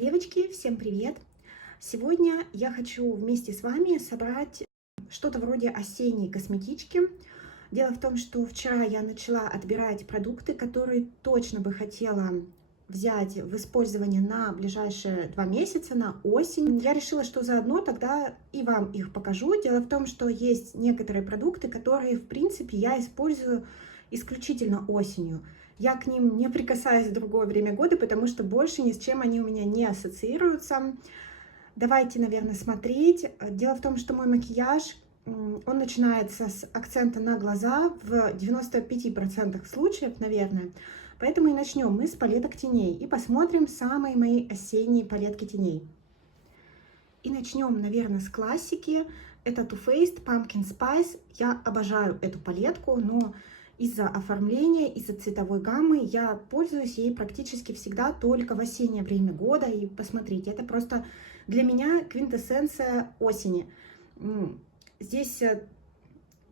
Девочки, всем привет! Сегодня я хочу вместе с вами собрать что-то вроде осенней косметички. Дело в том, что вчера я начала отбирать продукты, которые точно бы хотела взять в использование на ближайшие 2 месяца, на осень. Я решила, что заодно тогда и вам их покажу. Дело в том, что есть некоторые продукты, которые, в принципе, я использую исключительно осенью. Я к ним не прикасаюсь в другое время года, потому что больше ни с чем они у меня не ассоциируются. Давайте, наверное, смотреть. Дело в том, что мой макияж, он начинается с акцента на глаза в 95% случаев, наверное. Поэтому и начнем мы с палеток теней и посмотрим самые мои осенние палетки теней. И начнем, наверное, с классики. Это Too Faced Pumpkin Spice. Я обожаю эту палетку, но из-за оформления, из-за цветовой гаммы я пользуюсь ей практически всегда только в осеннее время года. И посмотрите, это просто для меня квинтэссенция осени. Здесь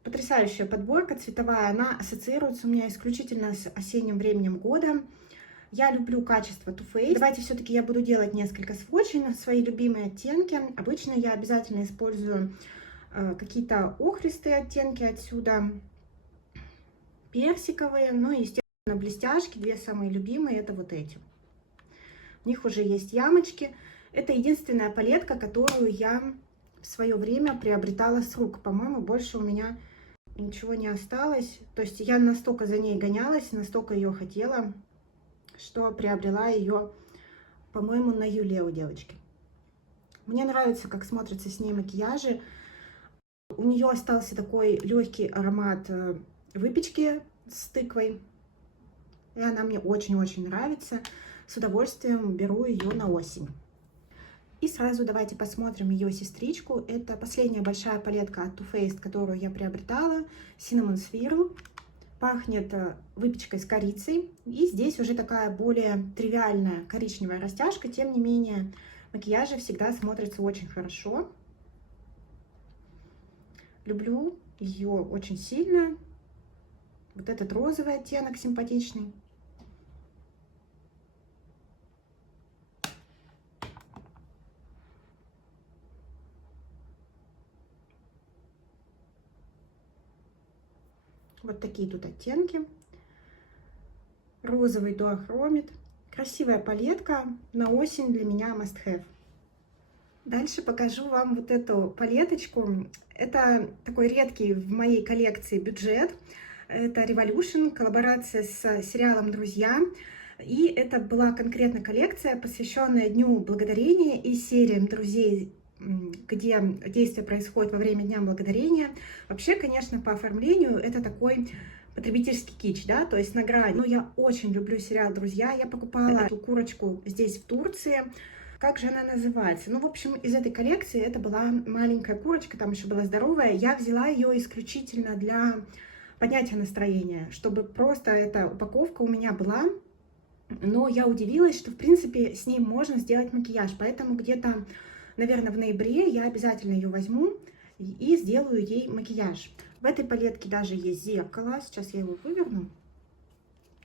потрясающая подборка цветовая, она ассоциируется у меня исключительно с осенним временем года. Я люблю качество Too Faced. Давайте все-таки я буду делать несколько сводчей на свои любимые оттенки. Обычно я обязательно использую какие-то охристые оттенки отсюда. Персиковые, ну и, естественно, блестяшки, две самые любимые, это вот эти. У них уже есть ямочки. Это единственная палетка, которую я в свое время приобретала с рук. По-моему, больше у меня ничего не осталось. То есть я настолько за ней гонялась, настолько ее хотела, что приобрела ее, по-моему, на Юле у девочки. Мне нравится, как смотрятся с ней макияжи. У нее остался такой легкий аромат выпечки с тыквой, и она мне очень-очень нравится. С удовольствием беру ее на осень. И сразу давайте посмотрим ее сестричку. Это последняя большая палетка от Too Faced, которую я приобретала, Cinnamon Swirl. Пахнет выпечкой с корицей, и здесь уже такая более тривиальная коричневая растяжка. Тем не менее, макияжи всегда смотрятся очень хорошо. Люблю ее очень сильно. Вот этот розовый оттенок симпатичный. Вот такие тут оттенки. Розовый дуохромит. Красивая палетка. На осень для меня must have. Дальше покажу вам вот эту палеточку. Это такой редкий в моей коллекции бюджет. Это Revolution, коллаборация с сериалом «Друзья». И это была конкретно коллекция, посвященная Дню Благодарения и сериям «Друзей», где действие происходит во время Дня Благодарения. Вообще, конечно, по оформлению это такой потребительский кич, да, то есть на грани. Но я очень люблю сериал «Друзья». Я покупала эту курочку здесь, в Турции. Как же она называется? Ну, в общем, из этой коллекции это была маленькая курочка, там еще была здоровая. Я взяла ее исключительно для поднятия настроения, чтобы просто эта упаковка у меня была. Но я удивилась, что, в принципе, с ней можно сделать макияж. Поэтому где-то, наверное, в ноябре я обязательно ее возьму и сделаю ей макияж. В этой палетке даже есть зеркало. Сейчас я его выверну,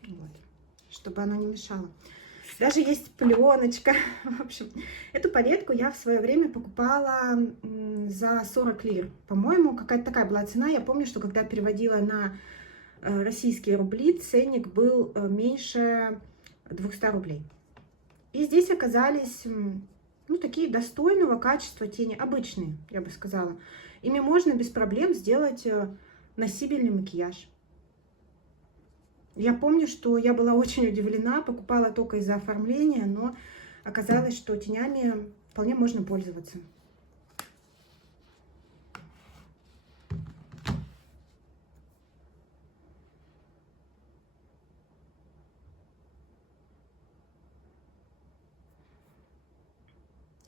вот, чтобы оно не мешало. Даже есть пленочка. В общем, эту палетку я в свое время покупала за 40 лир. По-моему, какая-то такая была цена. Я помню, что когда переводила на российские рубли, ценник был меньше 200 рублей. И здесь оказались, ну, такие достойного качества тени, обычные, я бы сказала. Ими можно без проблем сделать носибельный макияж. Я помню, что я была очень удивлена, покупала только из-за оформления, но оказалось, что тенями вполне можно пользоваться.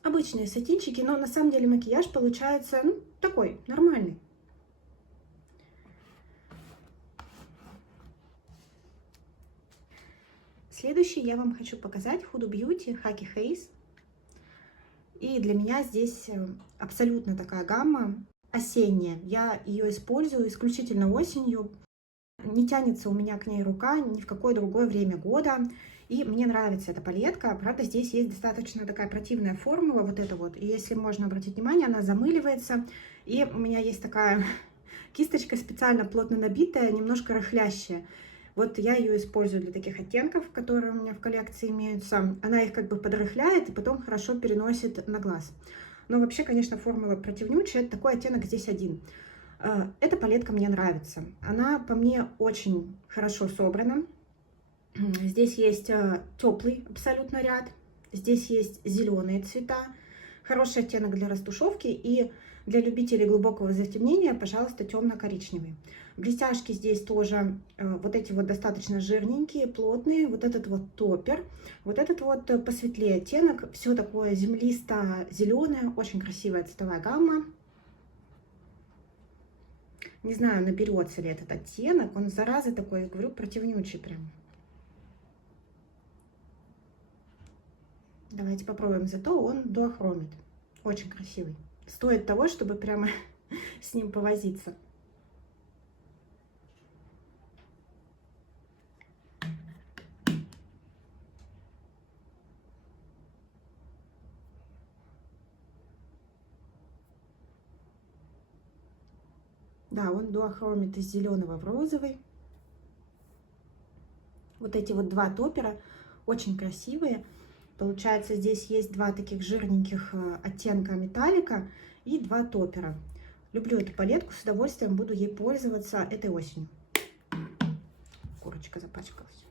Обычные сатинчики, но на самом деле макияж получается, ну, такой, нормальный. Следующий я вам хочу показать Huda Beauty Huggy Face. И для меня здесь абсолютно такая гамма осенняя. Я ее использую исключительно осенью. Не тянется у меня к ней рука ни в какое другое время года. И мне нравится эта палетка. Правда, здесь есть достаточно такая противная формула, вот эта вот. И если можно обратить внимание, она замыливается. И у меня есть такая кисточка специально плотно набитая, немножко рыхлящая. Вот я ее использую для таких оттенков, которые у меня в коллекции имеются. Она их как бы подрыхляет и потом хорошо переносит на глаз. Но вообще, конечно, формула противнючая. Такой оттенок здесь один. Эта палетка мне нравится. Она по мне очень хорошо собрана. Здесь есть теплый абсолютно ряд. Здесь есть зеленые цвета. Хороший оттенок для растушевки. И для любителей глубокого затемнения, пожалуйста, темно-коричневый. Блестяшки здесь тоже вот эти вот достаточно жирненькие, плотные. Вот этот вот топпер. Вот этот вот посветлее оттенок. Все такое землисто-зеленое. Очень красивая цветовая гамма. Не знаю, наберется ли этот оттенок. Он, зараза, такой, говорю, противнючий прям. Давайте попробуем. Зато он дуохромит. Очень красивый. Стоит того, чтобы прямо с ним повозиться. Да, он дуохромит из зеленого в розовый. Вот эти вот два топпера очень красивые. Получается, здесь есть два таких жирненьких оттенка металлика и два топпера. Люблю эту палетку, с удовольствием буду ей пользоваться этой осенью. Корочка запачкалась.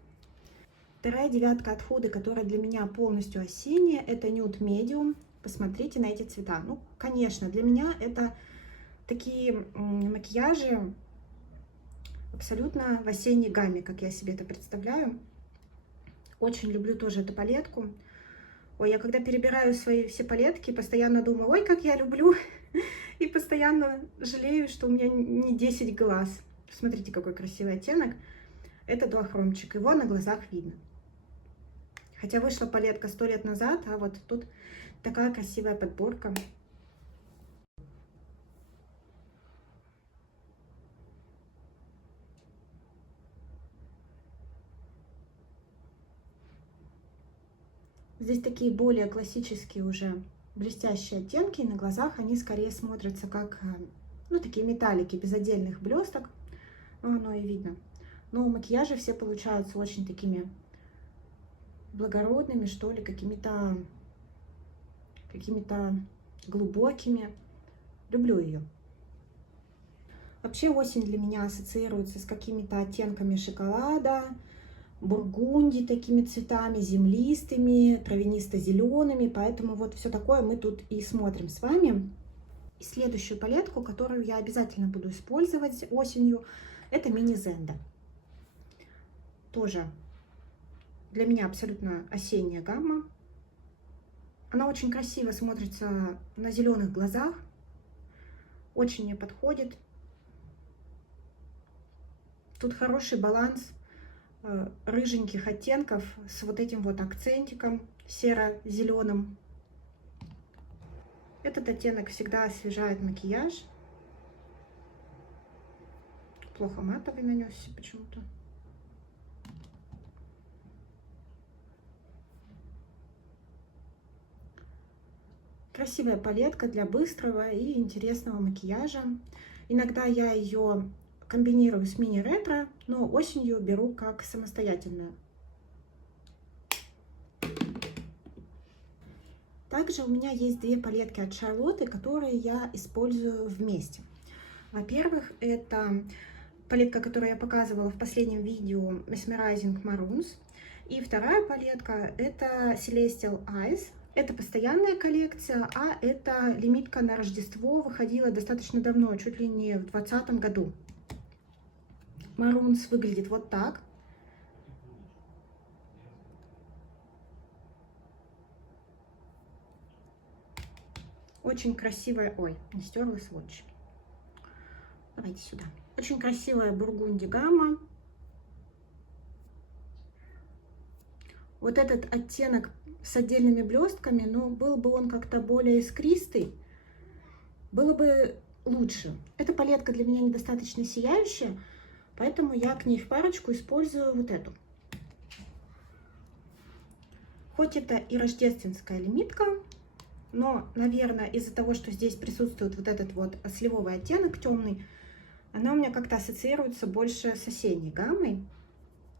Вторая девятка от Huda, которая для меня полностью осенняя, это Nude Medium. Посмотрите на эти цвета. Ну, конечно, для меня это такие макияжи абсолютно в осенней гамме, как я себе это представляю. Очень люблю тоже эту палетку. Ой, я когда перебираю свои все палетки, постоянно думаю, ой, как я люблю. И постоянно жалею, что у меня не 10 глаз. Смотрите, какой красивый оттенок. Это дуохромчик. Его на глазах видно. Хотя вышла палетка 100 лет назад, а вот тут такая красивая подборка. Здесь такие более классические уже блестящие оттенки, и на глазах они скорее смотрятся как, ну, такие металлики, без отдельных блесток. Ну, оно и видно. Но макияжи все получаются очень такими благородными, что ли, какими-то глубокими. Люблю ее. Вообще осень для меня ассоциируется с какими-то оттенками шоколада, бургунди, такими цветами, землистыми, травянисто-зелеными. Поэтому вот все такое мы тут и смотрим с вами. И следующую палетку, которую я обязательно буду использовать осенью, это Mini Zenda. Тоже для меня абсолютно осенняя гамма. Она очень красиво смотрится на зеленых глазах. Очень мне подходит. Тут хороший баланс рыженьких оттенков с вот этим вот акцентиком серо-зеленым. Этот оттенок всегда освежает макияж. Плохо матовый нанесся почему-то. Красивая палетка для быстрого и интересного макияжа. Иногда я ее комбинирую с мини-ретро, но осенью беру как самостоятельную. Также у меня есть две палетки от Charlotte, которые я использую вместе. Во-первых, это палетка, которую я показывала в последнем видео, Mesmerizing Maroons. И вторая палетка это Celestial Eyes. Это постоянная коллекция, а это лимитка на Рождество, выходила достаточно давно, чуть ли не в 2020 году. Maroons выглядит вот так. Очень красивая... Ой, не стерла сводч. Давайте сюда. Очень красивая бургунди гамма. Вот этот оттенок с отдельными блестками, но был бы он как-то более искристый, было бы лучше. Эта палетка для меня недостаточно сияющая, поэтому я к ней в парочку использую вот эту. Хоть это и рождественская лимитка, но, наверное, из-за того, что здесь присутствует вот этот вот сливовый оттенок темный, она у меня как-то ассоциируется больше с осенней гаммой.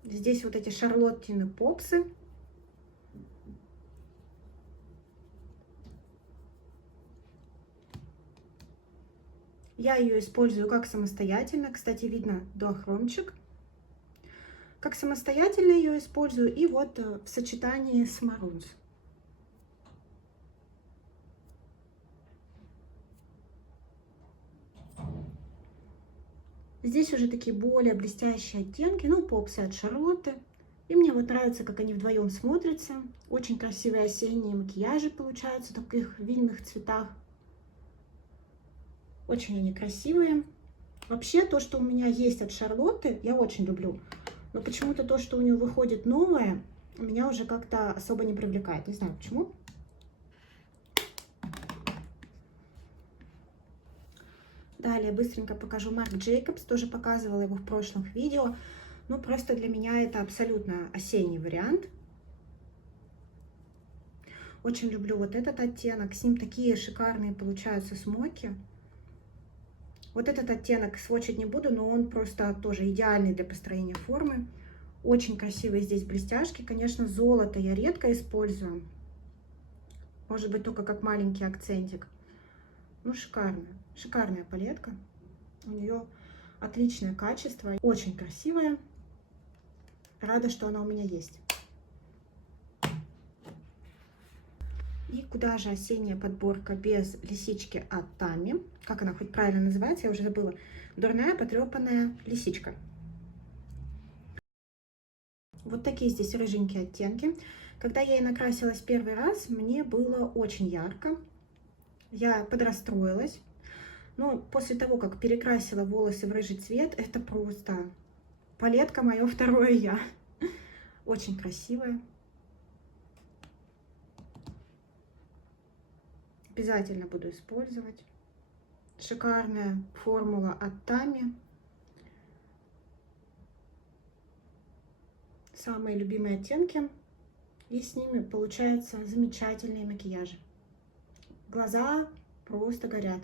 Здесь вот эти Шарлоттины попсы. Я ее использую как самостоятельно. Кстати, видно дуохромчик. Как самостоятельно ее использую и вот в сочетании с Maroons. Здесь уже такие более блестящие оттенки, ну, попсы от Шарлотты. И мне вот нравится, как они вдвоем смотрятся. Очень красивые осенние макияжи получаются в таких винных цветах. Очень они красивые. Вообще, то, что у меня есть от Шарлотты, я очень люблю. Но почему-то то, что у нее выходит новое, меня уже как-то особо не привлекает. Не знаю почему. Далее быстренько покажу Марк Джейкобс. Тоже показывала его в прошлых видео. Ну, просто для меня это абсолютно осенний вариант. Очень люблю вот этот оттенок. С ним такие шикарные получаются смоки. Вот этот оттенок сводчить не буду, но он просто тоже идеальный для построения формы. Очень красивые здесь блестяшки. Конечно, золото я редко использую. Может быть, только как маленький акцентик. Ну, шикарная. Шикарная палетка. У нее отличное качество. Очень красивая. Рада, что она у меня есть. И куда же осенняя подборка без лисички от Тами? Как она хоть правильно называется? Я уже забыла. Дурная потрепанная лисичка. Вот такие здесь рыженькие оттенки. Когда я ей накрасилась первый раз, мне было очень ярко. Я подрастроилась. Но после того, как перекрасила волосы в рыжий цвет, это просто палетка мое второе я. Очень красивая. Обязательно буду использовать. Шикарная формула от Тами. Самые любимые оттенки. И с ними получаются замечательные макияжи. Глаза просто горят.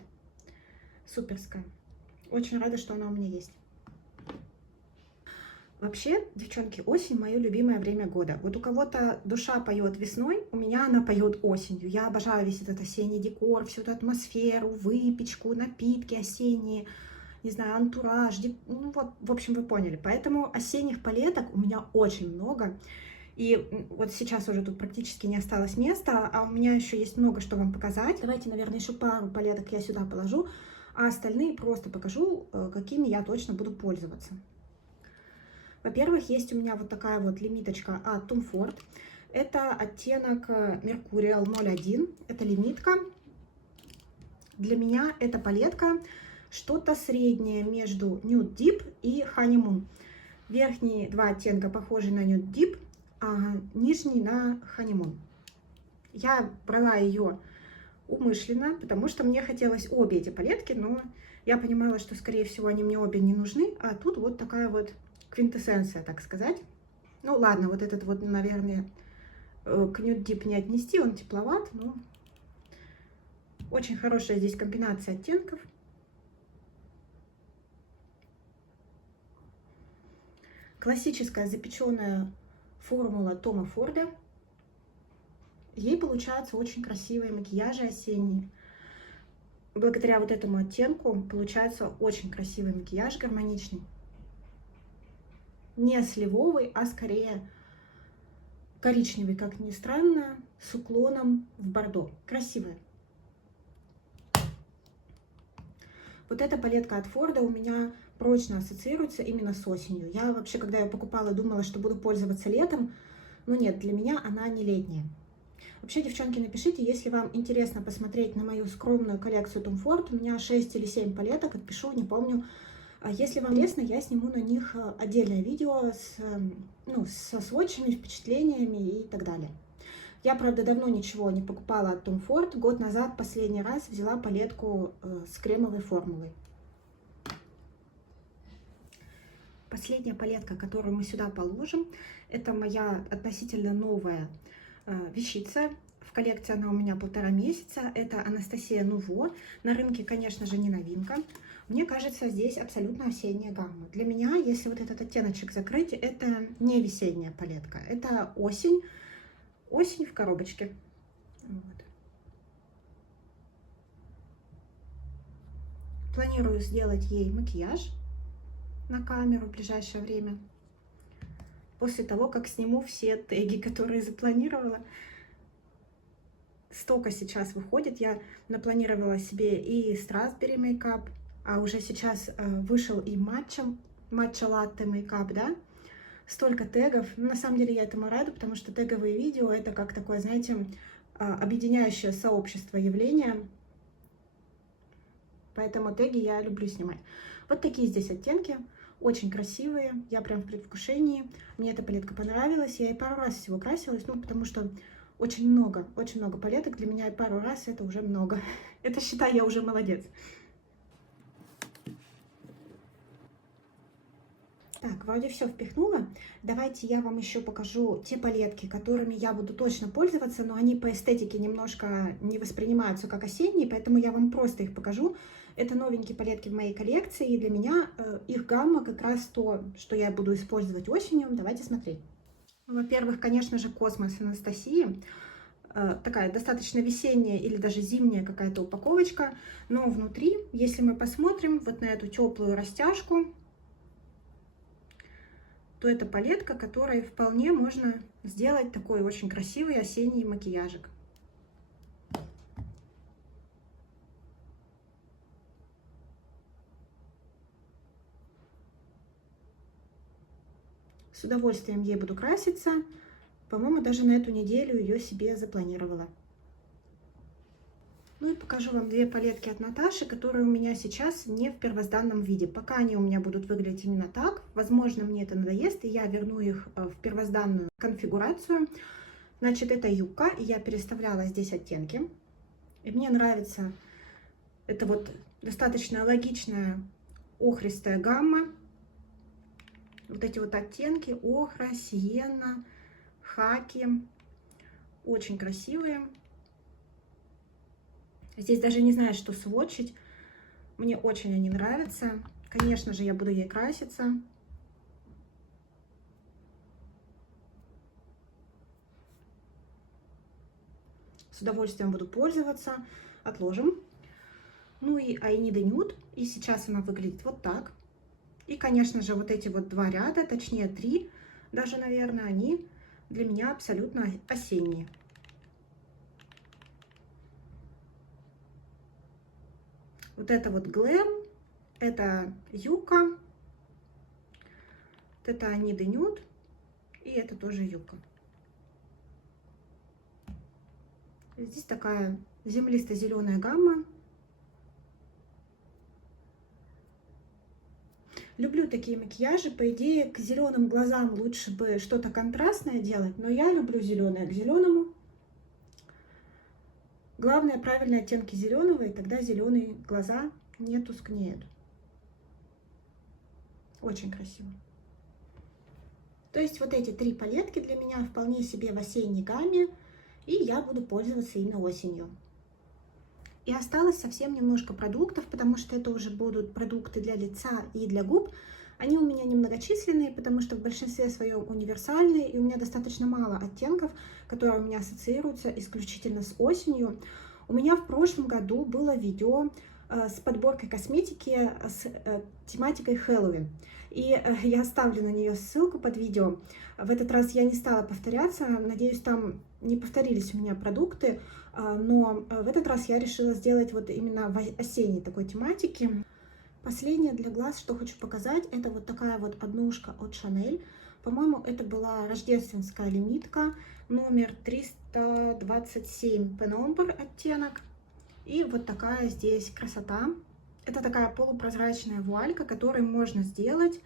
Суперская. Очень рада, что она у меня есть. Вообще, девчонки, осень мое любимое время года. Вот у кого-то душа поет весной, у меня она поет осенью. Я обожаю весь этот осенний декор, всю эту атмосферу, выпечку, напитки осенние, не знаю, антураж. Ну вот, в общем, вы поняли. Поэтому осенних палеток у меня очень много. И вот сейчас уже тут практически не осталось места, а у меня еще есть много что вам показать. Давайте, наверное, еще пару палеток я сюда положу, а остальные просто покажу, какими я точно буду пользоваться. Во-первых, есть у меня вот такая вот лимиточка от Tom Ford. Это оттенок Mercurial 01. Это лимитка. Для меня эта палетка что-то среднее между Nude Deep и Honeymoon. Верхние два оттенка похожи на Nude Deep, а нижний на Honeymoon. Я брала ее умышленно, потому что мне хотелось обе эти палетки, но я понимала, что, скорее всего, они мне обе не нужны. А тут вот такая вот квинтэссенция, так сказать. Ну ладно, вот этот вот, наверное, к Nude Deep не отнести, он тепловат, но очень хорошая здесь комбинация оттенков. Классическая запеченная формула Тома Форда. Ей получаются очень красивые макияжи осенние. Благодаря вот этому оттенку получается очень красивый макияж, гармоничный. Не сливовый, а скорее коричневый, как ни странно, с уклоном в бордо. Красивая. Вот эта палетка от Форда у меня прочно ассоциируется именно с осенью. Я вообще, когда ее покупала, думала, что буду пользоваться летом, но нет, для меня она не летняя. Вообще, девчонки, напишите, если вам интересно посмотреть на мою скромную коллекцию Tom Ford. У меня 6 или 7 палеток, отпишу, не помню. Если вам интересно, я сниму на них отдельное видео со сводчами, впечатлениями и так далее. Я, правда, давно ничего не покупала от Tom Ford. Год назад последний раз взяла палетку с кремовой формулой. Последняя палетка, которую мы сюда положим, это моя относительно новая вещица. В коллекции она у меня 1,5 месяца. Это Анастасия Нуво. На рынке, конечно же, не новинка. Мне кажется, здесь абсолютно осенняя гамма. Для меня, если вот этот оттеночек закрыть, это не весенняя палетка. Это осень. Осень в коробочке. Вот. Планирую сделать ей макияж на камеру в ближайшее время. После того, как сниму все теги, которые запланировала. Столько сейчас выходит. Я напланировала себе и Strasberry мейкап, а уже сейчас вышел и матча латте мейкап, да? Столько тегов. Но на самом деле я этому рада, потому что теговые видео это как такое, знаете, объединяющее сообщество явление. Поэтому теги я люблю снимать. Вот такие здесь оттенки. Очень красивые. Я прям в предвкушении. Мне эта палетка понравилась. Я и пару раз всего красилась, ну, потому что очень много палеток. Для меня и пару раз это уже много. Это, считай, я уже молодец. Так, вроде все впихнула. Давайте я вам еще покажу те палетки, которыми я буду точно пользоваться, но они по эстетике немножко не воспринимаются как осенние, поэтому я вам просто их покажу. Это новенькие палетки в моей коллекции, и для меня их гамма как раз то, что я буду использовать осенью. Давайте смотреть. Во-первых, конечно же, Космос Анастасии. Такая достаточно весенняя или даже зимняя какая-то упаковочка, но внутри, если мы посмотрим вот на эту теплую растяжку, то это палетка, которой вполне можно сделать такой очень красивый осенний макияжик. С удовольствием ей буду краситься. По-моему, даже на эту неделю ее себе запланировала. Ну и покажу вам две палетки от Наташи, которые у меня сейчас не в первозданном виде. Пока они у меня будут выглядеть именно так. Возможно, мне это надоест, и я верну их в первозданную конфигурацию. Значит, это юбка, и я переставляла здесь оттенки. И мне нравится это вот достаточно логичная охристая гамма. Вот эти вот оттенки охра, сиенна, хаки. Очень красивые. Здесь даже не знаю, что сводчить. Мне очень они нравятся. Конечно же, я буду ей краситься. С удовольствием буду пользоваться. Отложим. Ну и I Need a Nude. И сейчас она выглядит вот так. И, конечно же, вот эти вот два ряда, точнее 3, даже, наверное, они для меня абсолютно осенние. Вот это вот Glam, это юбка, вот это I Need a Nude, и это тоже юбка. Здесь такая землисто-зеленая гамма. Люблю такие макияжи. По идее, к зеленым глазам лучше бы что-то контрастное делать, но я люблю зеленое к зеленому. Главное, правильные оттенки зеленого, и тогда зеленые глаза не тускнеют. Очень красиво. То есть вот эти 3 палетки для меня вполне себе в осенней гамме, и я буду пользоваться ими осенью. И осталось совсем немножко продуктов, потому что это уже будут продукты для лица и для губ. Они у меня немногочисленные, потому что в большинстве своем универсальные, и у меня достаточно мало оттенков, которые у меня ассоциируются исключительно с осенью. У меня в прошлом году было видео с подборкой косметики с тематикой Хэллоуин. И я оставлю на нее ссылку под видео. В этот раз я не стала повторяться, надеюсь, там не повторились у меня продукты, но в этот раз я решила сделать вот именно в осенней такой тематике. Последнее для глаз, что хочу показать, это вот такая вот однушка от Chanel. По-моему, это была рождественская лимитка, номер 327 Penombre оттенок. И вот такая здесь красота. Это такая полупрозрачная вуалька, которой можно сделать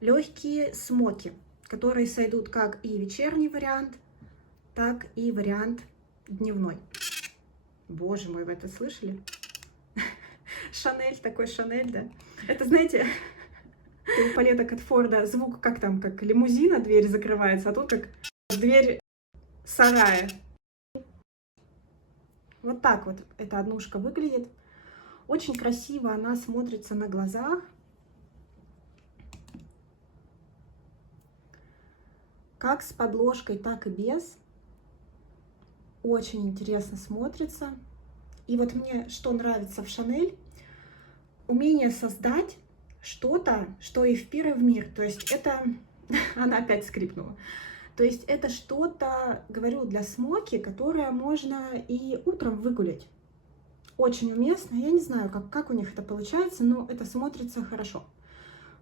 легкие смоки, которые сойдут как и вечерний вариант, так и вариант дневной. Боже мой, вы это слышали? Шанель, такой Шанель, да? Это, знаете, у палеток от Форда звук как там, как лимузина, дверь закрывается, а тут как дверь сарае. Вот так вот эта однушка выглядит. Очень красиво она смотрится на глазах. Как с подложкой, так и без. Очень интересно смотрится. И вот мне что нравится в Шанель: умение создать что-то, что и в пир, и в мир. То есть это... Она опять скрипнула. То есть это что-то, говорю, для смоки, которое можно и утром выгулять. Очень уместно. Я не знаю, как у них это получается, но это смотрится хорошо.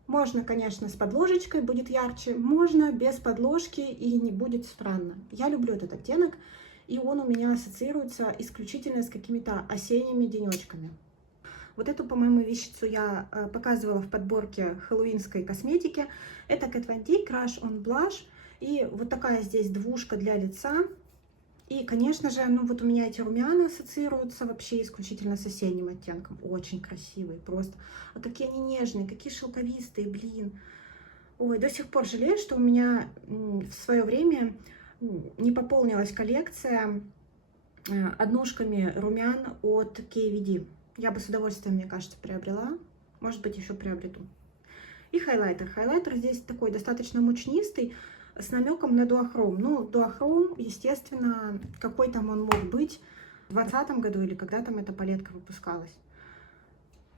Можно, конечно, с подложечкой, будет ярче. Можно без подложки, и не будет странно. Я люблю этот оттенок, и он у меня ассоциируется исключительно с какими-то осенними денечками. Вот эту, по-моему, вещицу я показывала в подборке хэллоуинской косметики. Это Kat Von D Crush on Blush. И вот такая здесь двушка для лица. И, конечно же, ну вот у меня эти румяна ассоциируются вообще исключительно с осенним оттенком. Очень красивые просто. А какие они нежные, какие шелковистые, блин. Ой, до сих пор жалею, что у меня в свое время не пополнилась коллекция однушками румян от KVD. Я бы с удовольствием, мне кажется, приобрела. Может быть, еще приобрету. И хайлайтер. Хайлайтер здесь такой достаточно мучнистый, с намеком на дуохром. Ну, дуохром, естественно, какой там он мог быть в 2020 году или когда там эта палетка выпускалась.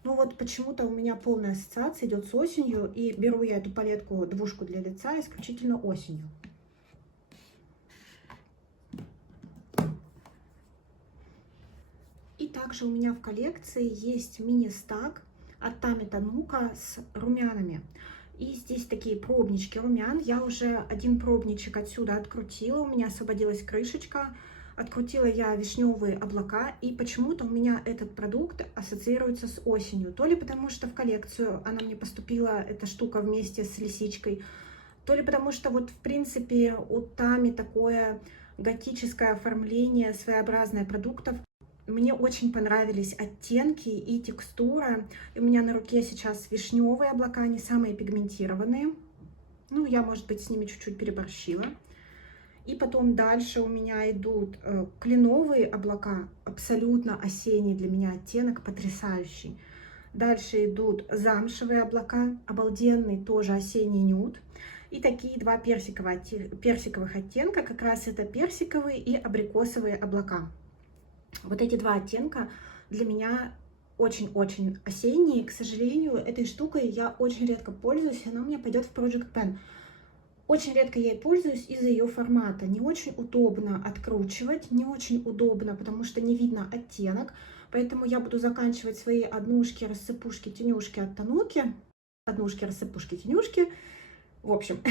Ну вот почему-то у меня полная ассоциация идет с осенью, и беру я эту палетку, двушку для лица, исключительно осенью. И также у меня в коллекции есть мини-стак от Tami Tanuka с румянами. И здесь такие пробнички румян. Я уже один пробничек отсюда открутила, у меня освободилась крышечка. Открутила я вишневые облака, и почему-то у меня этот продукт ассоциируется с осенью. То ли потому, что в коллекцию она мне поступила, эта штука, вместе с лисичкой, то ли потому, что вот в принципе у Tami такое готическое оформление, своеобразное продуктов. Мне очень понравились оттенки и текстура. И у меня на руке сейчас вишневые облака, они самые пигментированные. Ну, я, может быть, с ними чуть-чуть переборщила. И потом дальше у меня идут кленовые облака, абсолютно осенний для меня оттенок, потрясающий. Дальше идут замшевые облака, обалденный тоже осенний нюд. И такие два персиковых оттенка, как раз это персиковые и абрикосовые облака. Вот эти два оттенка для меня очень-очень осенние. К сожалению, этой штукой я очень редко пользуюсь, она у меня пойдет в Project Pen. Очень редко я ей пользуюсь из-за ее формата. Не очень удобно откручивать, не очень удобно, потому что не видно оттенок. Поэтому я буду заканчивать свои однушки, рассыпушки, тенюшки от Тануки. Однушки, рассыпушки, тенюшки. В общем,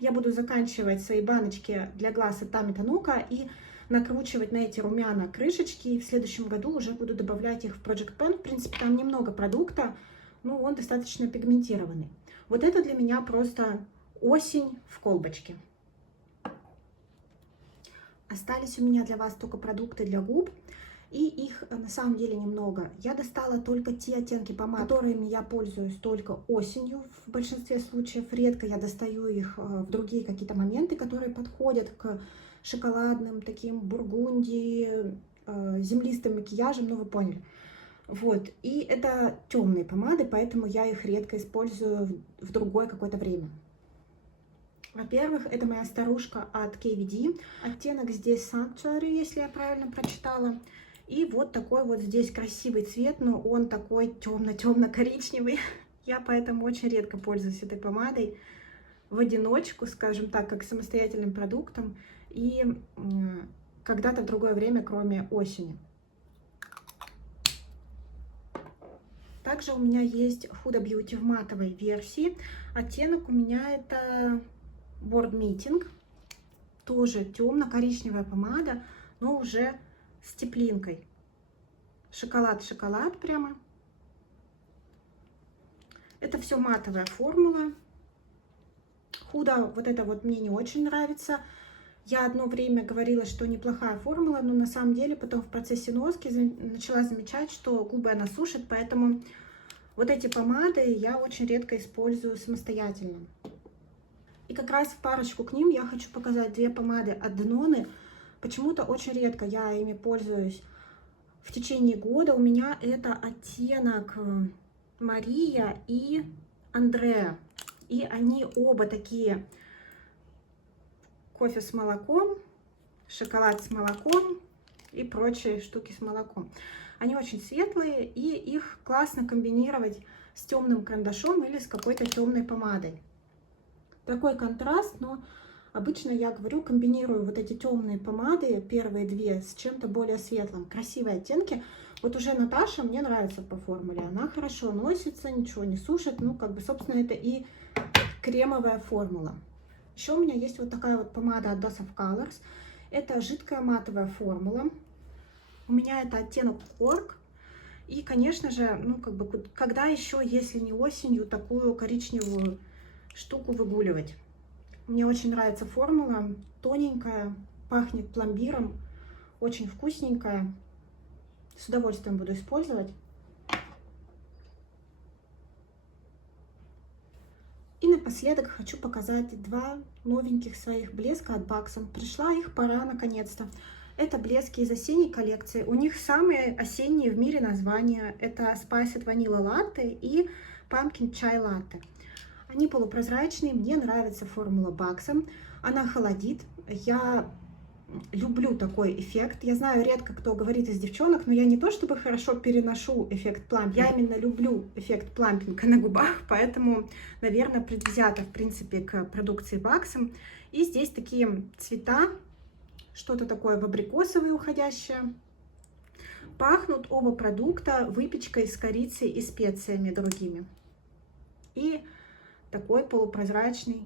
я буду заканчивать свои баночки для глаз от Tami Tanuka и накручивать на эти румяна крышечки. И в следующем году уже буду добавлять их в Project Pen. В принципе, там немного продукта, но он достаточно пигментированный. Вот это для меня просто осень в колбочке. Остались у меня для вас только продукты для губ. И их на самом деле немного. Я достала только те оттенки помад, которыми я пользуюсь только осенью в большинстве случаев. Редко я достаю их в другие какие-то моменты, которые подходят к шоколадным, таким бургунди, землистым макияжем, ну вы поняли. Вот, и это темные помады, поэтому я их редко использую в другое какое-то время. Во-первых, это моя старушка от KVD. Оттенок здесь Sanctuary, если я правильно прочитала. И вот такой вот здесь красивый цвет, но он такой темно-темно-коричневый. Я поэтому очень редко пользуюсь этой помадой в одиночку, скажем так, как самостоятельным продуктом. И когда-то в другое время, кроме осени. Также у меня есть Huda Beauty в матовой версии. Оттенок у меня это Board Meeting. Тоже темно-коричневая помада, но уже с теплинкой. Шоколад-шоколад прямо. Это все матовая формула. Huda, вот это вот мне не очень нравится. Я одно время говорила, что неплохая формула, но на самом деле потом в процессе носки начала замечать, что губы она сушит, поэтому вот эти помады я очень редко использую самостоятельно. И как раз в парочку к ним я хочу показать две помады от Danone. Почему-то очень редко я ими пользуюсь в течение года. У меня это оттенок Мария и Андреа. И они оба такие: кофе с молоком, шоколад с молоком и прочие штуки с молоком. Они очень светлые, и их классно комбинировать с темным карандашом или с какой-то темной помадой. Такой контраст, но обычно я говорю, комбинирую вот эти темные помады, первые две, с чем-то более светлым. Красивые оттенки. Вот уже Наташа мне нравится по формуле. Она хорошо носится, ничего не сушит. Ну, как бы, собственно, это и кремовая формула. Еще у меня есть вот такая вот помада от Dose of Colors. Это жидкая матовая формула. У меня это оттенок Cork. И, конечно же, ну, как бы, когда еще, если не осенью, такую коричневую штуку выгуливать. Мне очень нравится формула. Тоненькая, пахнет пломбиром. Очень вкусненькая. С удовольствием буду использовать. И напоследок хочу показать два новеньких своих блеска от Baxen. Пришла их пора наконец-то. Это блески из осенней коллекции. У них самые осенние в мире названия. Это Spiced Vanilla Latte и Pumpkin Chai Latte. Они полупрозрачные. Мне нравится формула Baxen. Она холодит. Я люблю такой эффект. Я знаю, редко кто говорит из девчонок, но я не то чтобы хорошо переношу эффект плампинга. Я именно люблю эффект плампинга на губах, поэтому, наверное, предвзято, в принципе, к продукции Baxen. И здесь такие цвета, что-то такое в абрикосовое уходящее. Пахнут оба продукта выпечкой с корицей и специями другими. И такой полупрозрачный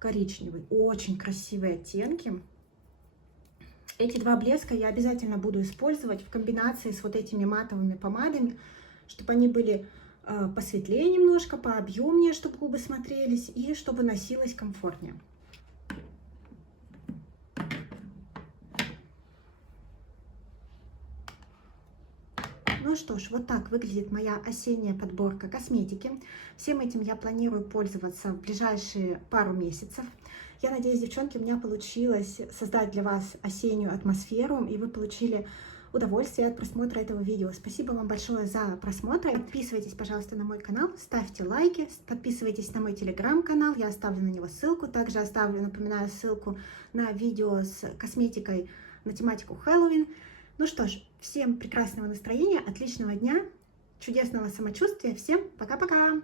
коричневый. Очень красивые оттенки. Эти два блеска я обязательно буду использовать в комбинации с вот этими матовыми помадами, чтобы они были посветлее немножко, пообъемнее, чтобы губы смотрелись и чтобы носилось комфортнее. Ну что ж, вот так выглядит моя осенняя подборка косметики. Всем этим я планирую пользоваться в ближайшие пару месяцев. Я надеюсь, девчонки, у меня получилось создать для вас осеннюю атмосферу, и вы получили удовольствие от просмотра этого видео. Спасибо вам большое за просмотр. Подписывайтесь, пожалуйста, на мой канал, ставьте лайки, подписывайтесь на мой телеграм-канал, я оставлю на него ссылку. Также оставлю, напоминаю, ссылку на видео с косметикой на тематику Хэллоуин. Ну что ж, всем прекрасного настроения, отличного дня, чудесного самочувствия. Всем пока-пока!